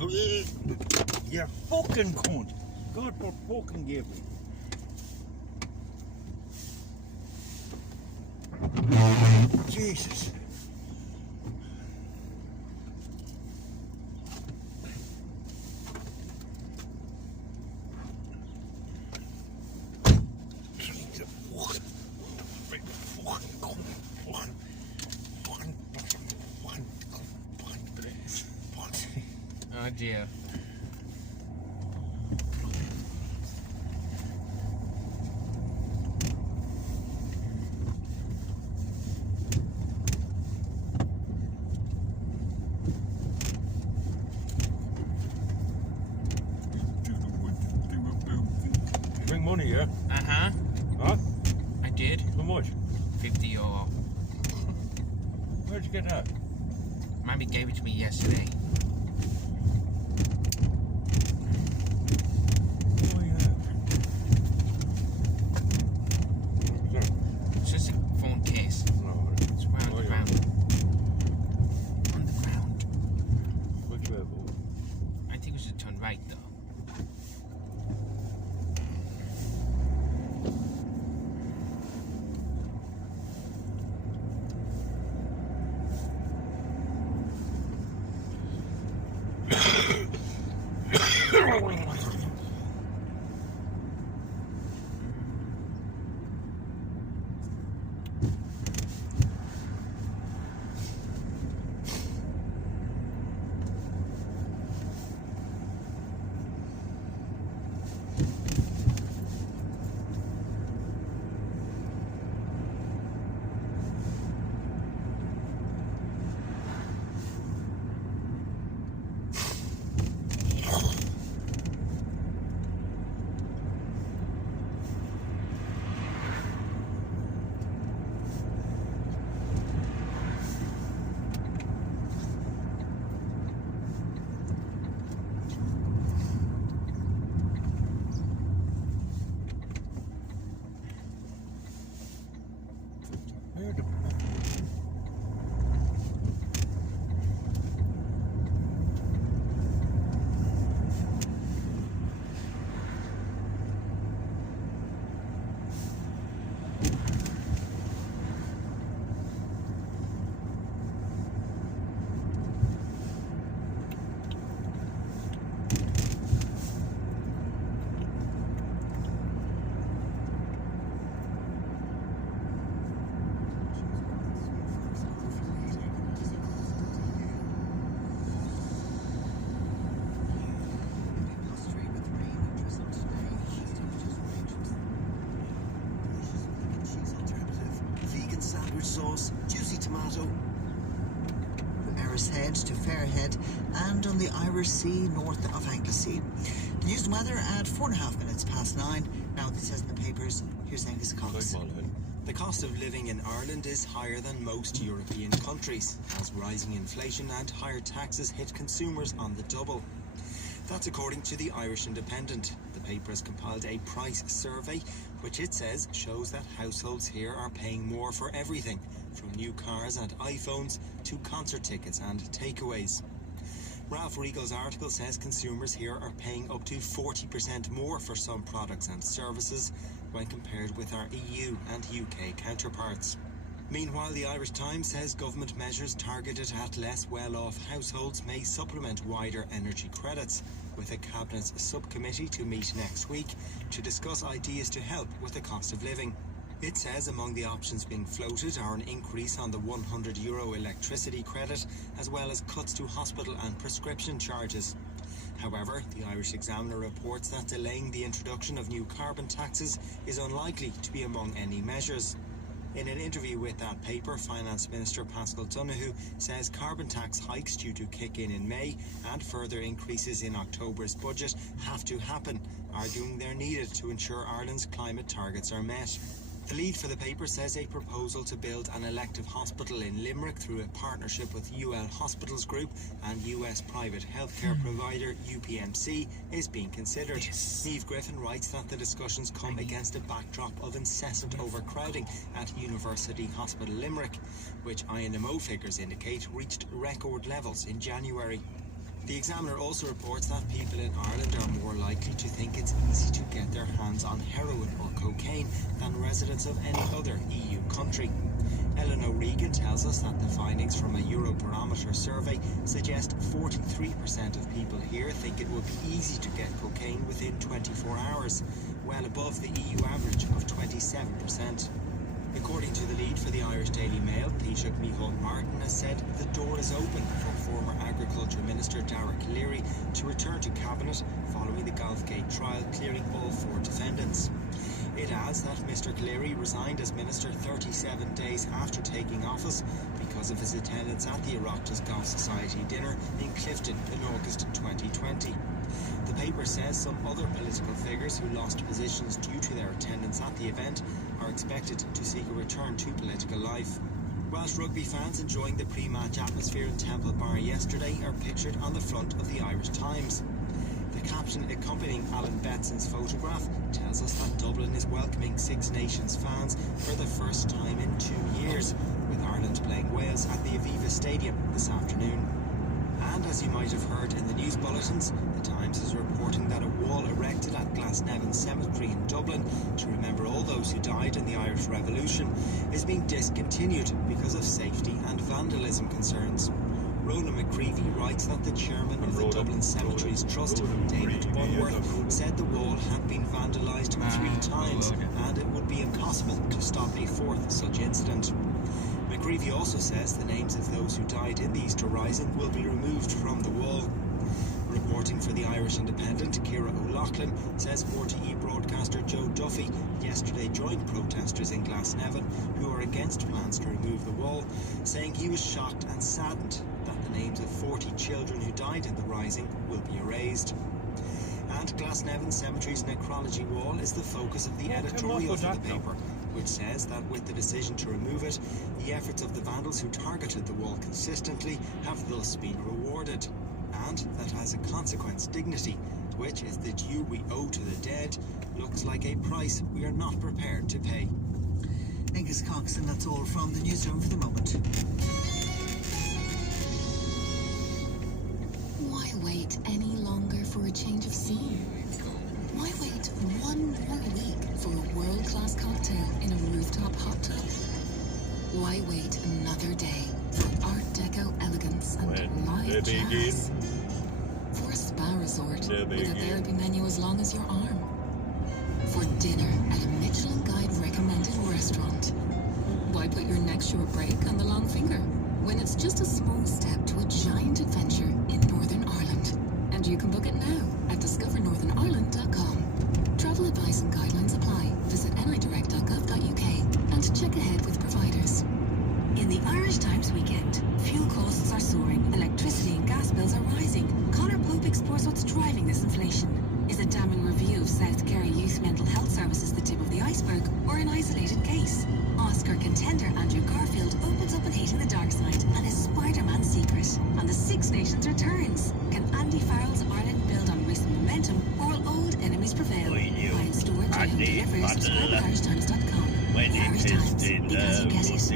You fucking cunt. God, what fucking gave me. Jesus. Oh dear. Bring money, yeah? Uh-huh. Huh? I did. How much? 50 euro. Where'd you get that? Mommy gave it to me yesterday. Oh, yeah. What was that? It's just a phone case. No, It's around Oh, the yeah. ground. On the ground. which way, boy? I think we should turn right though. Where the sandwich sauce, juicy tomato. Erris Head to Fairhead and on the Irish Sea north of Anglesey. The news and weather at 4.5 minutes past 9. Now this says in the papers, here's Angus Cox. The cost of living in Ireland is higher than most European countries, as rising inflation and higher taxes hit consumers on the double. That's according to the Irish Independent. The paper has compiled a price survey, which it says shows that households here are paying more for everything, from new cars and iPhones to concert tickets and takeaways. Ralph Regal's article says consumers here are paying up to 40% more for some products and services when compared with our EU and UK counterparts. Meanwhile, the Irish Times says government measures targeted at less well-off households may supplement wider energy credits, with a Cabinet subcommittee to meet next week to discuss ideas to help with the cost of living. It says among the options being floated are an increase on the €100 electricity credit, as well as cuts to hospital and prescription charges. However, the Irish Examiner reports that delaying the introduction of new carbon taxes is unlikely to be among any measures. In an interview with that paper, Finance Minister Paschal Donohoe says carbon tax hikes due to kick in May and further increases in October's budget have to happen, arguing they're needed to ensure Ireland's climate targets are met. The lead for the paper says a proposal to build an elective hospital in Limerick through a partnership with UL Hospitals Group and US private healthcare provider UPMC is being considered. Steve Griffin writes that the discussions come against a backdrop of incessant overcrowding at University Hospital Limerick, which INMO figures indicate reached record levels in January. The Examiner also reports that people in Ireland are more likely to think it's easy to get their hands on heroin or cocaine than residents of any other EU country. Ellen O'Regan tells us that the findings from a Eurobarometer survey suggest 43% of people here think it would be easy to get cocaine within 24 hours, well above the EU average of 27%. According to the lead for the Irish Daily Mail, Taoiseach Micheál Martin has said the door is open for former Agriculture Minister Derek Leary to return to Cabinet following the Golfgate trial, clearing all 4 defendants. It adds that Mr Cleary resigned as Minister 37 days after taking office because of his attendance at the Oireachtas Golf Society dinner in Clifton in August 2020. The paper says some other political figures who lost positions due to their attendance at the event are expected to seek a return to political life. Welsh rugby fans enjoying the pre-match atmosphere in Temple Bar yesterday are pictured on the front of the Irish Times. The caption accompanying Alan Betson's photograph tells us that Dublin is welcoming Six Nations fans for the first time in 2 years, with Ireland playing Wales at the Aviva Stadium this afternoon. And as you might have heard in the news bulletins, the Times is reporting that a wall erected at Glasnevin Cemetery in Dublin to remember all those who died in the Irish Revolution is being discontinued because of safety and vandalism concerns. Rona McCreevy writes that the chairman of the Dublin Cemeteries Trust, David Bunworth, said the wall had been vandalised 3 times and it would be impossible to stop a 4th such incident. McCreevy also says the names of those who died in the Easter Rising will be removed from the wall. Reporting for the Irish Independent, Ciara O'Loughlin says RTE broadcaster Joe Duffy yesterday joined protesters in Glasnevin who are against plans to remove the wall, saying he was shocked and saddened that the names of 40 children who died in the Rising will be erased. And Glasnevin Cemetery's necrology wall is the focus of the editorial for the paper, which says that with the decision to remove it, the efforts of the vandals who targeted the wall consistently have thus been rewarded. And that as a consequence, dignity, which is the due we owe to the dead, looks like a price we are not prepared to pay. Angus Cox, and that's all from the newsroom for the moment. Why wait any longer for a change of scene? Why wait one more week for a world-class cocktail in a rooftop hot tub? Why wait another day for Art Deco elegance and live jazz? For a spa resort with a therapy menu as long as your arm? For dinner at a Michelin Guide recommended restaurant? Why put your next short break on the long finger when it's just a small step to a giant adventure in Northern Ireland? And you can book it now at discovernorthernireland.com. Travel advice and guidelines apply. Visit nidirect.gov.uk and check ahead with providers. In the Irish Times weekend, fuel costs are soaring, electricity and gas bills are rising. Conor Pope explores what's driving this inflation. Is a damning review of South Kerry Youth Mental Health Services the tip of the iceberg, or an isolated case? Oscar contender Andrew Garfield opens up on hating the dark side and his Spider-Man secret. And the Six Nations returns. Can Andy Farrell's Ireland build on recent momentum, or will old enemies prevail? Buy in store, deliver, subscribe at irishtimes.com. When The Irish it Times, is in because you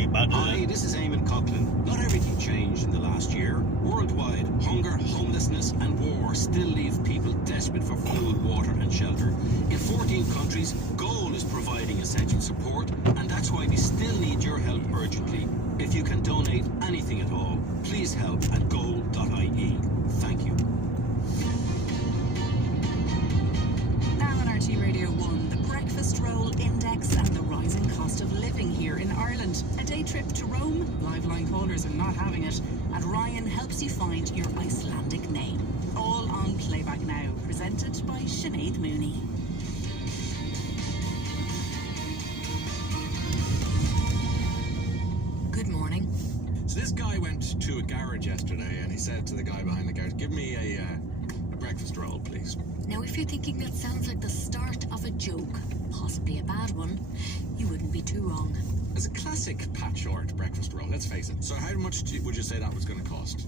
get it. Hi, this is Eamon Coughlin. Not everything changed in the last year. Worldwide, hunger, homelessness and war still leave people desperate for food, water and shelter. In 14 countries, Goal is providing essential support, and that's why we still need your help urgently. If you can donate anything at all, please help at goal.ie. Thank you. Now on RT Radio 1, the breakfast roll index and the rising cost of living here in Ireland. A day trip to Rome, live line callers are not having it, and Ryan helps you find your Icelandic name. All on playback now, presented by Sinead Mooney. Good morning. So this guy went to a garage yesterday and he said to the guy behind the garage, give me a breakfast roll, please. Now, if you're thinking that sounds like the start of a joke, possibly a bad one, you wouldn't be too wrong. As a classic Pat Short breakfast roll, let's face it. So how much would you say that was going to cost?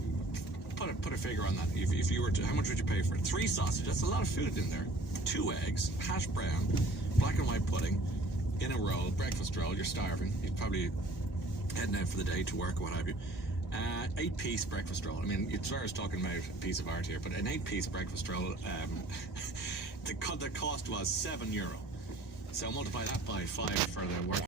Put a figure on that. If you were to, how much would you pay for it? 3 sausages, that's a lot of food in there. 2 eggs, hash brown, black and white pudding, in a roll, breakfast roll, you're starving. You're probably heading out for the day to work or what have you. 8-piece breakfast roll. I mean, it's fair as talking about a piece of art here, but an 8-piece breakfast roll, the cost was €7. So multiply that by 5 for the work.